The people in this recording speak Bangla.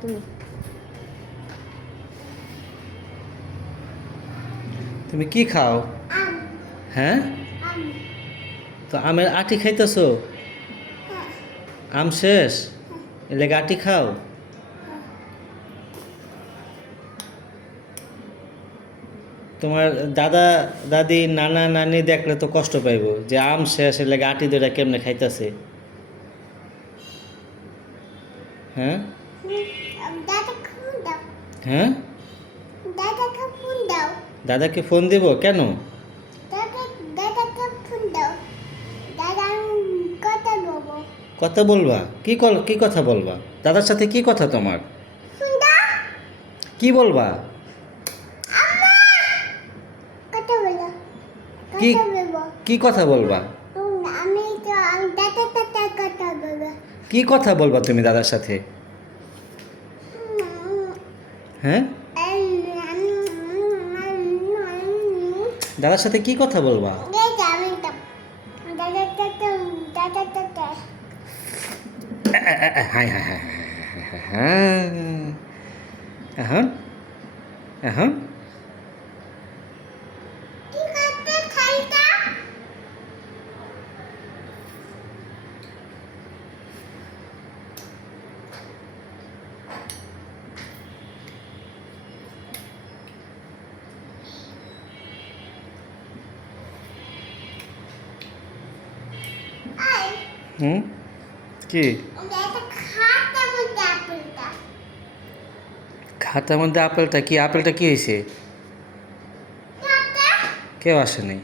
তুমি। তুমি কি খাও? আম হ্যাঁ, আম তো আমের আটি খাইতেছো? হ্যাঁ আম শেষ, এলে আটি খাও? তোমার দাদা দাদি নানা নানি দেখলে তো কষ্ট পাইব যে আম শেষ, এলে আটি ধরে কেমনে খাইতেছে। হ্যাঁ দাদাকে ফোন দাও হ্যাঁ, দাদাকে ফোন দাও দাদাকে ফোন দিব কেন? দাদাকে ফোন দাও দাদা কথা বলবো কথা বলবা? কি কথা বলবা? দাদার সাথে কি কথা তোমার? ফোন দাও কি বলবা? কথা বলো কি কথা বলবো কি কথা বলবা? আমি তো দাদা দাদা কথা বলবো কি কথা বলবা তুমি দাদার সাথে? হ্যাঁ, দাদার সাথে কি কথা বলবা? হাই হাই হাই হ্যাঁ, এখন এখন হুম, কি খাতার মধ্যে আপেলটা? কি আপেলটা কি হয়েছে? কেউ আসেনি।